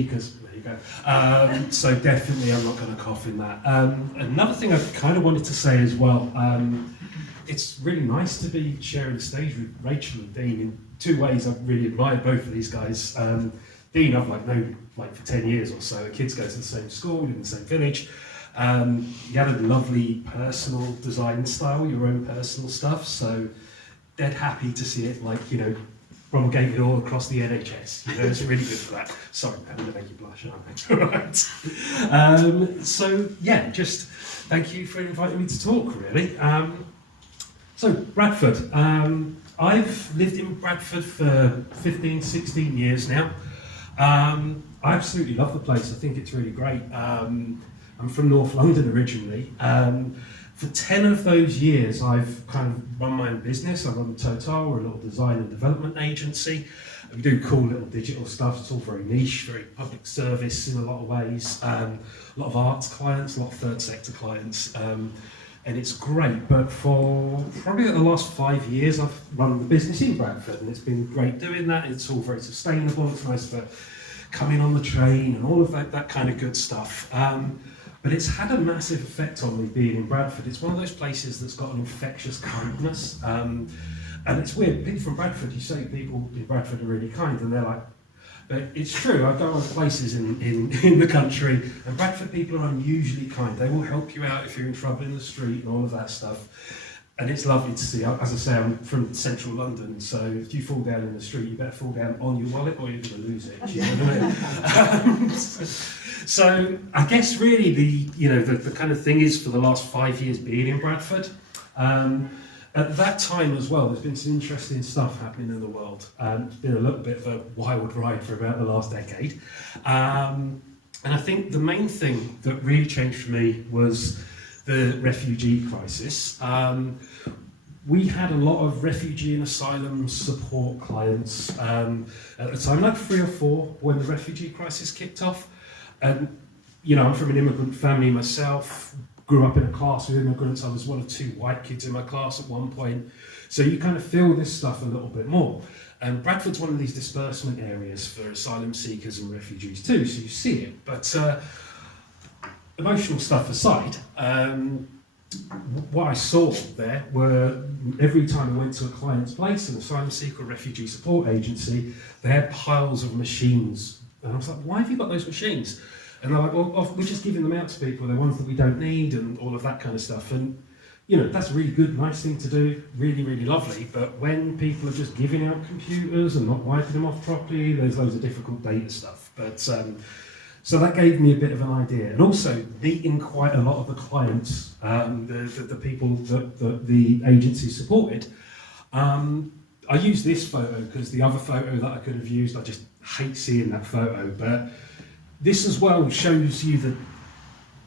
speakers. There you go. So definitely I'm not going to cough in that. Another thing I kind of wanted to say as well, it's really nice to be sharing the stage with Rachel and Dean in two ways. I've really admired both of these guys. Dean I've known for 10 years or so. The kids go to the same school, live in the same village. You had a lovely personal design style, your own personal stuff, so dead happy to see it promulgated all across the NHS. It's really good for that. Sorry, I'm going to make you blush, aren't I? Right. So yeah, just thank you for inviting me to talk, really. So Bradford. I've lived in Bradford for 15, 16 years now. I absolutely love the place. I think it's really great. I'm from North London originally. For 10 of those years, I've kind of run my own business. I run Total, we're a little design and development agency. We do cool little digital stuff. It's all very niche, very public service in a lot of ways. A lot of arts clients, a lot of third sector clients. And it's great, but for probably the last 5 years, I've run the business in Bradford, and it's been great doing that. It's all very sustainable. It's nice for coming on the train and all of that kind of good stuff. But it's had a massive effect on me being in Bradford. It's one of those places that's got an infectious kindness. And it's weird, people from Bradford, you say people in Bradford are really kind, and they're like, but it's true. I go on places in the country, and Bradford people are unusually kind. They will help you out if you're in trouble in the street and all of that stuff. And it's lovely to see. As I say, I'm from central London, so if you fall down in the street, you better fall down on your wallet or you're going to lose it. You know what I mean? So I guess really the kind of thing is for the last 5 years being in Bradford. At that time as well, there's been some interesting stuff happening in the world. It's been a little bit of a wild ride for about the last decade. And I think the main thing that really changed for me was the refugee crisis. We had a lot of refugee and asylum support clients at the time, like 3 or 4 when the refugee crisis kicked off. And I'm from an immigrant family myself, grew up in a class with immigrants. I was one of 2 white kids in my class at one point. So you kind of feel this stuff a little bit more. And Bradford's one of these disbursement areas for asylum seekers and refugees too, so you see it. But emotional stuff aside, what I saw there were every time I went to a client's place, an asylum seeker or refugee support agency, they had piles of machines. And I was like, why have you got those machines? And they're like, well, we're just giving them out to people. They're ones that we don't need and all of that kind of stuff. And, that's a really good, nice thing to do, really, really lovely. But when people are just giving out computers and not wiping them off properly, there's loads of difficult data stuff. But so that gave me a bit of an idea. And also meeting quite a lot of the clients, the people that the agency supported. I used this photo because the other photo that I could have used, I just hate seeing that photo. But this as well shows you the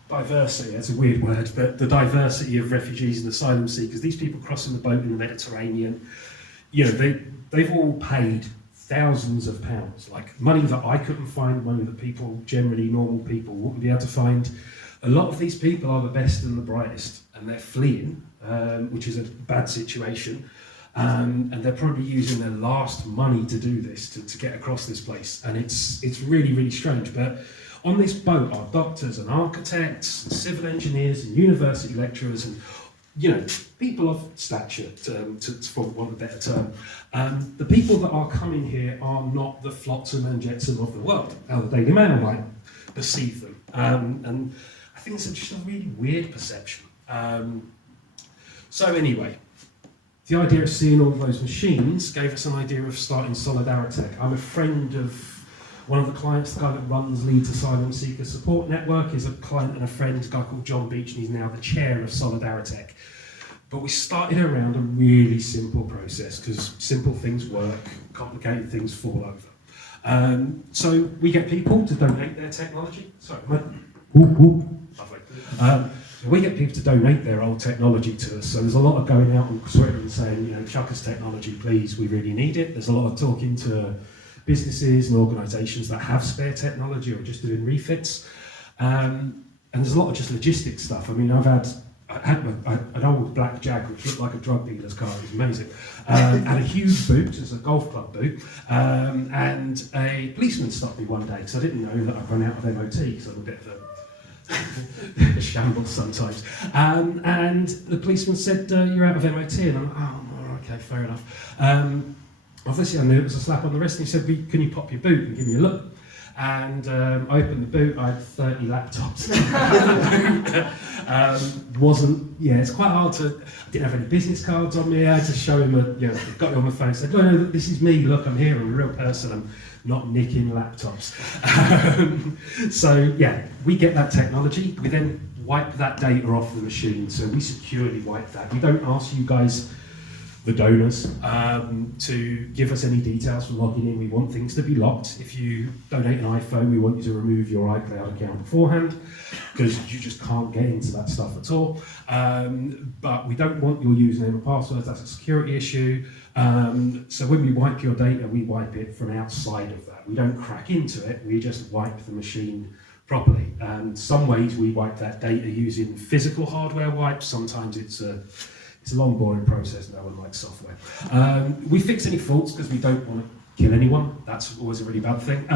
diversity, that's a weird word, but the diversity of refugees and asylum seekers. These people crossing the boat in the Mediterranean, they've all paid thousands of pounds, like money that I couldn't find, money that people, generally normal people, wouldn't be able to find. A lot of these people are the best and the brightest, and they're fleeing, which is a bad situation. And they're probably using their last money to do this, to get across this place. And it's really, really strange. But on this boat are doctors and architects, and civil engineers and university lecturers and, people of stature, for want of a better term. The people that are coming here are not the flotsam and jetsam of the world, how the Daily Mail might perceive them. And I think it's just a really weird perception. So anyway, the idea of seeing all of those machines gave us an idea of starting Solidaritech. I'm a friend of one of the clients, the guy that runs Leeds Asylum Seeker Support Network, is a client and a friend, a guy called John Beach, and he's now the chair of Solidaritech. But we started around a really simple process, because simple things work, complicated things fall over. So we get people to donate their technology. Sorry, lovely. We get people to donate their old technology to us, so there's a lot of going out on Twitter and saying, chuck us technology, please, we really need it. There's a lot of talking to businesses and organisations that have spare technology or just doing refits. And there's a lot of just logistics stuff. I mean, I've had I had an old black Jag which looked like a drug dealer's car. It was amazing. And a huge boot, it's a golf club boot, and a policeman stopped me one day because I didn't know that I'd run out of MOT because I'm a bit of a shambles sometimes. And the policeman said, "You're out of MOT," and I'm like, "Oh, okay, fair enough." Obviously, I knew it was a slap on the wrist, and he said, "Can you pop your boot and give me a look?" And I opened the boot, I had 30 laptops. It's quite hard to, I didn't have any business cards on me, I had to show him, got it on my phone, said, no, this is me, look, I'm here, I'm a real person, I'm not nicking laptops. So yeah, we get that technology, we then wipe that data off the machine, so we securely wipe that. We don't ask you guys, the donors, to give us any details for logging in. We want things to be locked. If you donate an iPhone, we want you to remove your iCloud account beforehand, because you just can't get into that stuff at all. But we don't want your username and password, that's a security issue. So when we wipe your data, we wipe it from outside of that. We don't crack into it, we just wipe the machine properly. And some ways we wipe that data using physical hardware wipes, sometimes it's a long, boring process, no one likes software. We fix any faults because we don't want to kill anyone, that's always a really bad thing.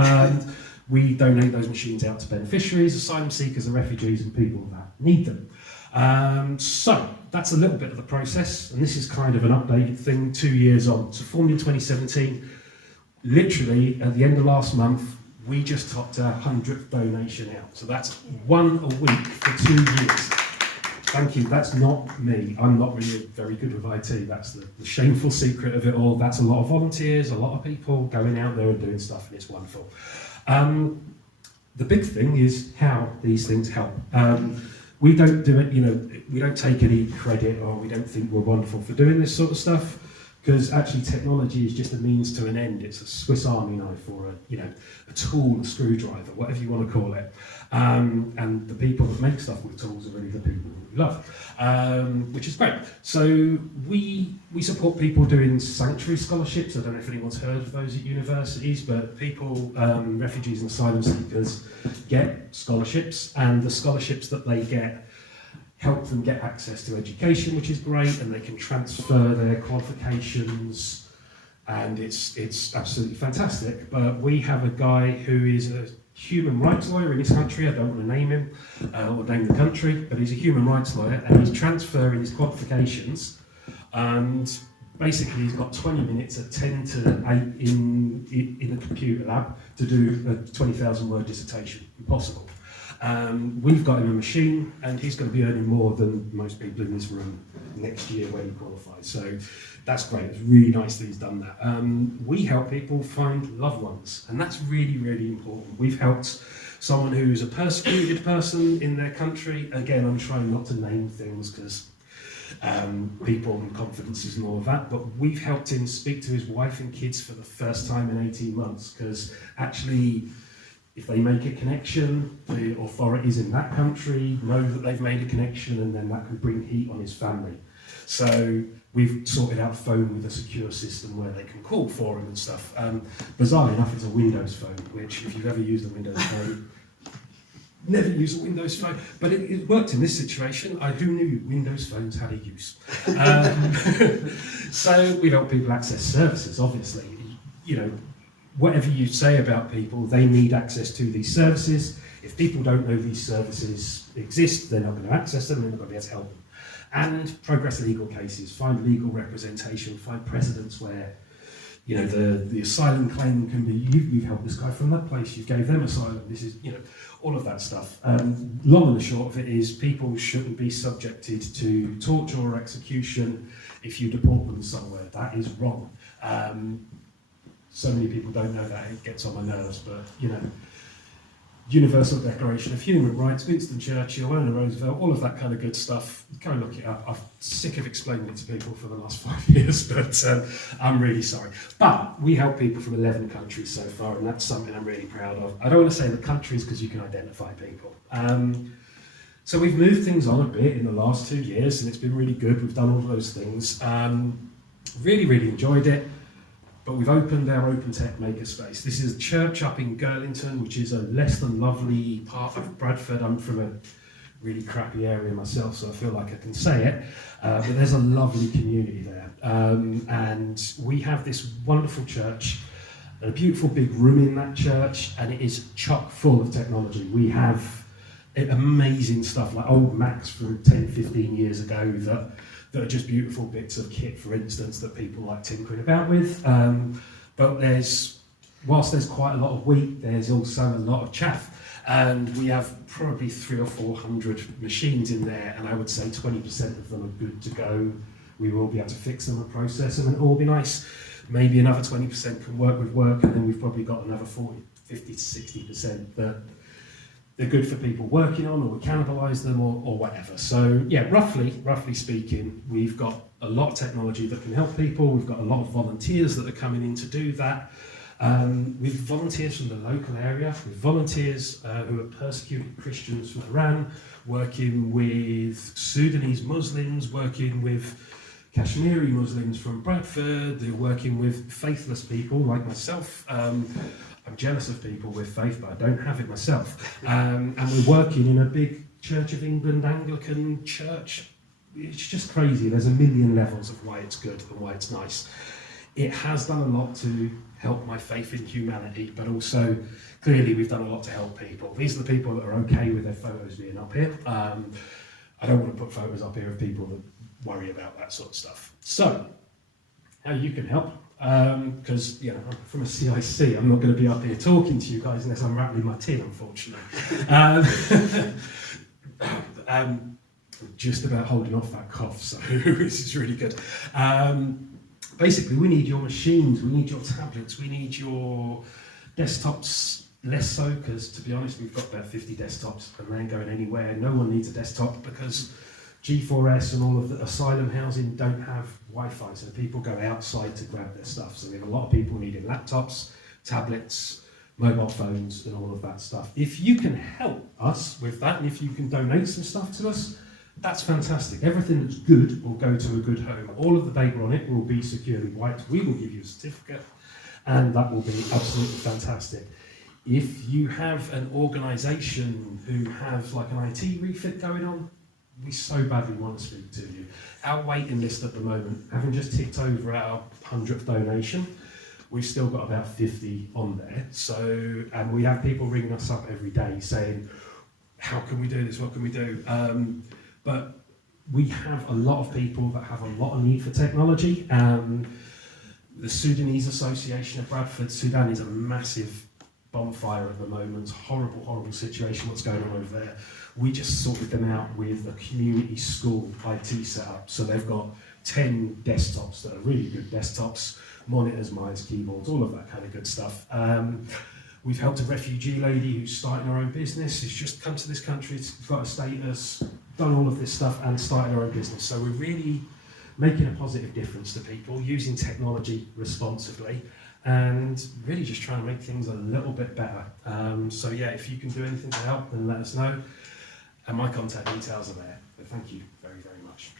We donate those machines out to beneficiaries, asylum seekers and refugees and people that need them. So, that's a little bit of the process, and this is kind of an updated thing 2 years on. So formed in 2017, literally at the end of last month, we just topped our 100th donation out. So that's one a week for 2 years. Thank you, that's not me. I'm not really very good with IT. That's the shameful secret of it all. That's a lot of volunteers, a lot of people going out there and doing stuff, and it's wonderful. The big thing is how these things help. We don't do it, we don't take any credit, or we don't think we're wonderful for doing this sort of stuff, because actually technology is just a means to an end. It's a Swiss Army knife, or a tool, a screwdriver, whatever you want to call it. And the people that make stuff with tools are really the people that we love, which is great. So we support people doing sanctuary scholarships. I don't know if anyone's heard of those at universities, but people, refugees and asylum seekers, get scholarships, and the scholarships that they get help them get access to education, which is great, and they can transfer their qualifications, and it's absolutely fantastic. But we have a guy who is a human rights lawyer in this country. I don't want to name him or name the country, but he's a human rights lawyer, and he's transferring his qualifications, and basically he's got 20 minutes at 10 to 8 in a computer lab to do a 20,000 word dissertation. Impossible. We've got him a machine, and he's going to be earning more than most people in this room next year when he qualifies. So that's great. It's really nice that he's done that. We help people find loved ones, and that's really, really important. We've helped someone who's a persecuted person in their country. Again, I'm trying not to name things because people and confidences and all of that, but we've helped him speak to his wife and kids for the first time in 18 months, because actually, if they make a connection, the authorities in that country know that they've made a connection, and then that can bring heat on his family. So we've sorted out a phone with a secure system where they can call for him and stuff. Bizarrely enough, it's a Windows phone, which if you've ever used a Windows phone, never use a Windows phone, but it worked in this situation. Who knew Windows phones had a use? So we've helped people access services, obviously. Whatever you say about people, they need access to these services. If people don't know these services exist, they're not going to access them, they're not going to be able to help them. And progress legal cases, find legal representation, find precedents where the asylum claim can be, you've helped this guy from that place, you gave them asylum, this is, all of that stuff. Long and the short of it is people shouldn't be subjected to torture or execution if you deport them somewhere. That is wrong. So many people don't know that, it gets on my nerves, but Universal Declaration of Human Rights, Winston Churchill, Eleanor Roosevelt, all of that kind of good stuff. Go and look it up. I'm sick of explaining it to people for the last 5 years, but I'm really sorry. But we help people from 11 countries so far, and that's something I'm really proud of. I don't want to say the countries because you can identify people. So we've moved things on a bit in the last 2 years, and it's been really good. We've done all of those things. Really, really enjoyed it. But we've opened our Open Tech Makerspace. This is a church up in Girlington, which is a less than lovely part of Bradford. I'm from a really crappy area myself, so I feel like I can say it, but there's a lovely community there. And we have this wonderful church, a beautiful big room in that church, and it is chock full of technology. We have amazing stuff like old Macs from 10, 15 years ago that are just beautiful bits of kit, for instance, that people like tinkering about with. But whilst there's quite a lot of wheat, there's also a lot of chaff. And we have probably 300 or 400 machines in there, and I would say 20% of them are good to go. We will be able to fix them and process them, and it'll all be nice. Maybe another 20% can work with work, and then we've probably got another 40, 50 to 60% that they're good for people working on, or we cannibalise them, or whatever. So yeah, roughly speaking, we've got a lot of technology that can help people. We've got a lot of volunteers that are coming in to do that. With volunteers from the local area, with volunteers who are persecuted Christians from Iran, working with Sudanese Muslims, working with Kashmiri Muslims from Bradford. They're working with faithless people like myself. I'm jealous of people with faith, but I don't have it myself. And we're working in a big Church of England Anglican church. It's just crazy. There's a million levels of why it's good and why it's nice. It has done a lot to help my faith in humanity, but also clearly we've done a lot to help people. These are the people that are okay with their photos being up here. I don't want to put photos up here of people that worry about that sort of stuff. So, how you can help, because I'm from a CIC, I'm not going to be up here talking to you guys unless I'm rattling my tin, unfortunately. I'm just about holding off that cough, so this is really good. Basically, we need your machines, we need your tablets, we need your desktops, less so, because to be honest, we've got about 50 desktops and they ain't going anywhere. No one needs a desktop because G4S and all of the asylum housing don't have Wi-Fi, so people go outside to grab their stuff. So we have a lot of people needing laptops, tablets, mobile phones and all of that stuff. If you can help us with that, and if you can donate some stuff to us, that's fantastic. Everything that's good will go to a good home. All of the data on it will be securely wiped. We will give you a certificate, and that will be absolutely fantastic. If you have an organisation who have like an IT refit going on, we so badly want to speak to you. Our waiting list at the moment, having just ticked over our 100th donation, we've still got about 50 on there. So, and we have people ringing us up every day saying, how can we do this? What can we do? But we have a lot of people that have a lot of need for technology. The Sudanese Association of Bradford, Sudan is a massive bonfire at the moment. Horrible, horrible situation, what's going on over there. We just sorted them out with a community school IT setup. So they've got 10 desktops that are really good desktops, monitors, mice, keyboards, all of that kind of good stuff. We've helped a refugee lady who's starting her own business. She's just come to this country, got a status, done all of this stuff and started her own business. So we're really making a positive difference to people, using technology responsibly, and really just trying to make things a little bit better. So yeah, if you can do anything to help, then let us know. And my contact details are there. But thank you very, very much.